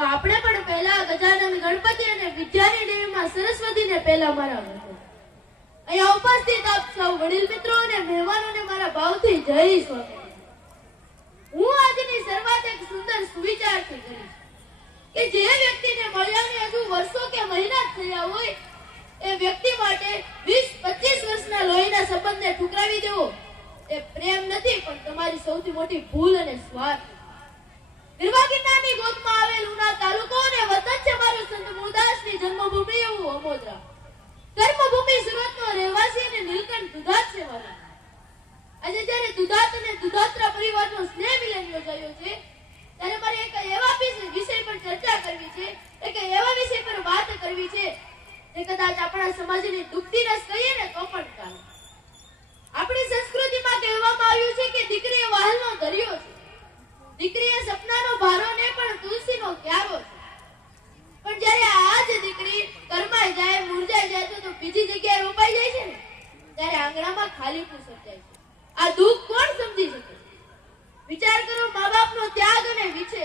તો આપણે પણ પહેલા ગજાનંદ ગણપતિ અને વિદ્યાની દેવીમાં સરસ્વતીને પહેલા વંદન. અહીંયા ઉપસ્થિત આપ સૌ વડીલ મિત્રો અને મહેમાનોને મારા ભાવથી જય સ્વામી હું આજની શરૂઆત એક સુંદર સુવિચારથી કરીશ કે જે વ્યક્તિને મળ્યાને હજુ વર્ષો કે મહિના થયા હોય, એ વ્યક્તિ માટે 20 25 વર્ષના લોહીના સંબંધને ઠુકરાવી દેવો, એ પ્રેમ નથી, પણ તમારી સૌથી મોટી ભૂલ અને સ્વાર્થ ગરવા ગિરનારની ગોદમાં આવેલ ઉના તાલુકો અને વતન સ્નેહ મિલન યોજાયો છે, ત્યારે મારે એક એવા વિષય પર ચર્ચા કરવી છે, એક એવા વિષય પર વાત કરવી છે, જે કદાચ આપણા સમાજની દુઃખતી રસ કહીએ ને તો પણ ચાલે આપણી સંસ્કૃતિમાં કહેવામાં આવ્યું છે કે દીકરી એ વહાલનો દરિયો છે દીકરી એ સપનાનો ભારો ને પણ તુલસીનો ક્યારો છે પણ જ્યારે આ જ દીકરી કરમાઈ જાય મુરઝાઈ જાય તો- તો બીજી જગ્યાએ રોપાઈ જાય છે ને ત્યારે આંગણામાં ખાલીપું સર્જાય છે. આ દુઃખ કોણ સમજી શકે? વિચાર કરો મા બાપનો ત્યાગ અને વિછે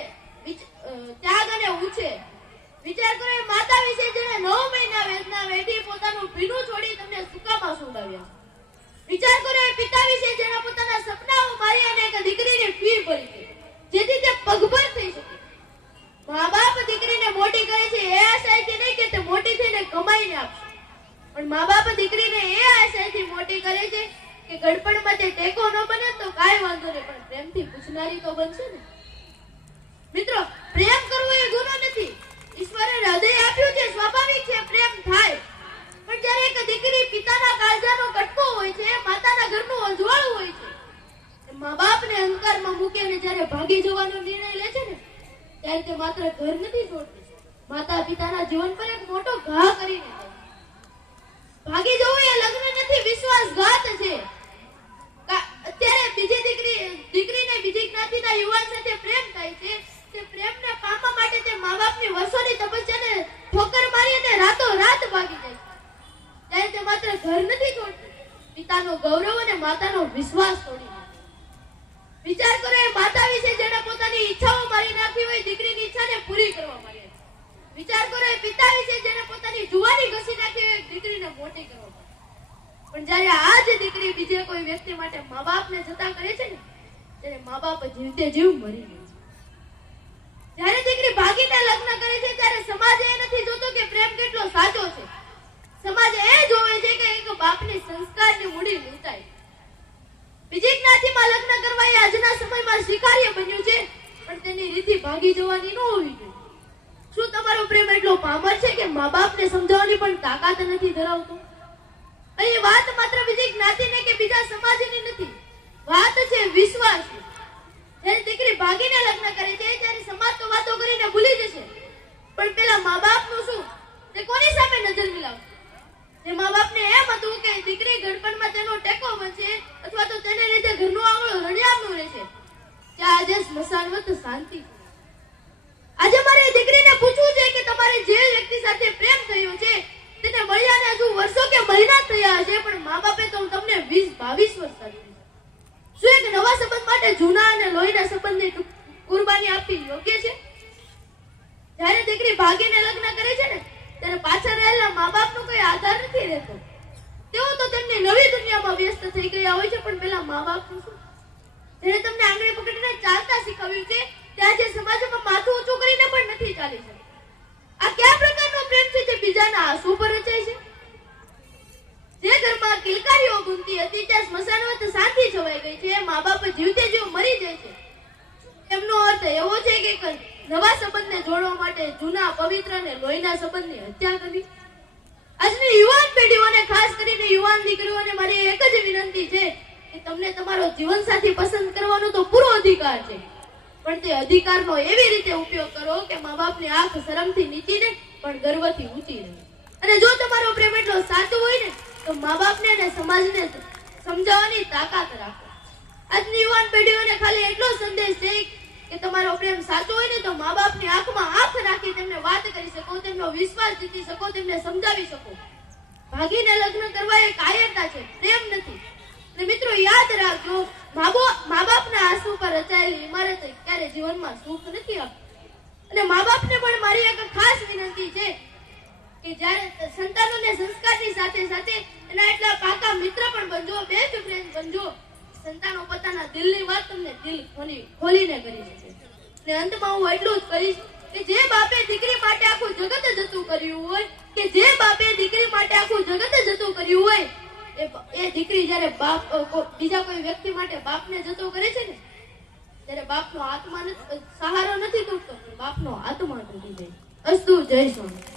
ત્યાગ અને ઉછેર વિચાર કરો, એ માતા વિશે જેને નવ મહિના વેદના વેઠી પોતાનું ભીનું છોડી તમને સુકામાં સુવડાવ્યા વિચાર કરો એ પિતા વિશે જેણે પોતાના સપનાઓ મારી અને એક દીકરીની ફી ભરી છે જેથી તે પગભર થઈ શકે મા બાપ દીકરીને મોટી કરે છે એ આશાથી નહીં કે તે મોટી થઈને કમાઈને આપશે પણ મા બાપ દીકરીને એ આશાથી મોટી કરે છે કે ગડપણમાં તે ટેકો ન બને તો કાંઈ વાંધો નહીં, પણ પ્રેમથી પૂછનારી તો બનશે ને. મિત્રો, પ્રેમ કરવો એ ગુનો નથી. ઈશ્વરે હૃદય આપ્યું છે, સ્વાભાવિક છે, પ્રેમ થાય. પણ જ્યારે એક દીકરી પિતાના કાળજાનો કટકો હોય છે, માતાના ઘરનું અજવાળું હોય છે મા બાપને અહંકારમાં મૂકીને જ્યારે ભાગી જવાનો નિર્ણય લે છે ને, ત્યારે તે માત્ર ઘર નથી છોડતી માતા પિતાના જીવન પર એક મોટો ઘા કરીને જાય. ભાગી જવું એ લગ્ન નથી, વિશ્વાસઘાત છે. અત્યારે બીજી દીકરી, દીકરીને બીજી જ્ઞાતિના યુવાન સાથે પ્રેમ થાય છે, તે પ્રેમને પામવા માટે તે મા બાપની વર્ષોની તપસ્યાને ઠોકર મારી અને રાતો રાત ભાગી જાય ત્યારે તે માત્ર ઘર નથી છોડતી, પિતાનો ગૌરવ અને માતાનો વિશ્વાસ તોડી વિચાર કરો, એ માતા વિશે જેણે પોતાની ઈચ્છાઓ મારી નાખી હોય, દીકરીની ઈચ્છાને પૂરી કરવા માટે વિચાર કરો, એ પિતા વિશે જેને પોતાની જુવાની ઘસી નાખી હોય, દીકરીને મોટી કરવા પણ જ્યારે આ જ દીકરી બીજે કોઈ વ્યક્તિ માટે મા બાપને જતા કરે છે ને, ત્યારે મા બાપ જીવતે જીવ મરી જાય છે. જ્યારે દીકરી ભાગીને લગ્ન કરે છે, ત્યારે સમાજ એ નથી જોતો કે પ્રેમ કેટલો સાચો છે. સમાજ એ જોવે છે કે એક બાપની સંસ્કારની મૂડી લૂંટાય બીજી જ્ઞાતિમાં લગ્ન કરવા એ આજના સમયમાં સ્વીકાર્ય બન્યું છે, પણ તેની રીતિ ભાગી જવાની ન હોવી જોઈએ. તમારો પ્રેમ એટલો પામર છે કે મા બાપને સમજાવવાની પણ તાકાત નથી ધરાવતો. અહીં વાત માત્ર બીજી જ્ઞાતિને કે બીજા સમાજની નથી. વાત છે વિશ્વાસ. જ્યારે દીકરી ભાગીને લગ્ન કરે છે, ત્યારે સમાજ તો વાતો કરીને ભૂલી જશે. પણ પેલા મા બાપનું શું? તે કોની સામે નજર મિલાવશે? તે મા બાપને એમ હતું કે દીકરી ગડપણમાં તેનો ટેકો બનશે અથવા તો તેને લીધે ઘરનું આંગણું રળિયામણું રહેશે. ત્યાં આજે સ્મશાન શાંતિ છે. આજે મારે એ દીકરીને પૂછવું છે કે તમારે જે વ્યક્તિ સાથે પ્રેમ થયો છે તેને મળ્યાને હજુ વર્ષો કે મહિના થયા હશે પણ મા બાપે તો તમને 20 22 વર્ષ કરી શું એક નવા સંબંધ માટે જૂના અને લોહીના સંબંધની કુરબાની આપવી યોગ્ય છે? જ્યારે દીકરી ભાગીને લગ્ન કરે છે ને, ત્યારે પાછળ રહેલા મા બાપનો કોઈ આધાર નથી રહેતો. તેઓ તો તેમની નવી દુનિયામાં વ્યસ્ત થઈ ગયા હોય છે, પણ પેલા મા બાપનું શું? જેને તમને આંગળી પકડીને ચાલતા શીખવ્યું છે, ત્યાં જે સમાજમાં માથું ઊંચું કરીને પણ નથી ચાલી શકતા આ કયા પ્રકારનો પ્રેમ છે જે બીજાના આંસુ પર રચાય છે? કિલકારીઓ ગુંતી હતી, ત્યાં સ્મશાનમાં તો શાંતિ છવાઈ ગઈ છે. મા બાપ જીવતે જીવ મરી જાય છે. એમનો અર્થ એવો છે કે નવા સંબંધને જોડવા માટે જૂના પવિત્ર અને લોહીના સંબંધની હત્યા કરવી આજની યુવાન પેઢીઓને ખાસ કરીને યુવાન દીકરીઓને મારી એક જ વિનંતી છે કે તમને તમારો જીવનસાથી પસંદ કરવાનો તો પૂરો અધિકાર છે. પણ તે અધિકારનો એવી રીતે ઉપયોગ કરો કે મા બાપની આંખ શરમથી નીચી ને પણ ગર્વથી ઊંચી રહે. અને જો તમારો પ્રેમ એટલો સાચો હોય ને તો મા બાપને અને સમાજને સમજાવવાની તાકાત રાખો. આજની યુવાન પેઢીઓને ખાલી એટલો સંદેશ છે કે તમારો પ્રેમ સાચો હોય ને તો મા બાપની આંખમાં આંખ રાખી તેમને વાત કરી શકો, તેમનો વિશ્વાસ જીતી શકો, તેમને સમજાવી શકો. ભાગીને લગ્ન કરવા એ કાયરતા છે, પ્રેમ નથી. અને મિત્રો, યાદ રાખજો મા બાપના આંસુ પર રચાયેલી ઇમારત ક્યારે જીવનમાં સુખ નથી આપતી. અને મા બાપને પણ મારી એક ખાસ વિનંતી છે કે જ્યારે સંતાનોને સંસ્કારની સાથે સાથે એના એટલા પાકા મિત્ર પણ બનજો બેસ્ટ ફ્રેન્ડ બનજો, સંતાનો પોતાના દિલની વાત તમને દિલ ખોલી ખોલીને કરી શકે ને અંતમાં હું એટલું જ કહીશ કે જે બાપે દીકરી માટે આખું જગત જતું કર્યું હોય, કે જે બાપે દીકરી માટે આખું જગત જતું કર્યું હોય, એ દીકરી જ્યારે બાપ બીજા કોઈ વ્યક્તિ માટે બાપને જતો કરે છે ને, ત્યારે બાપનો આત્મા સહારો નથી તૂટતો બાપનો આત્મા તૂટી જાય. અસ્તુ જય સ્વામી.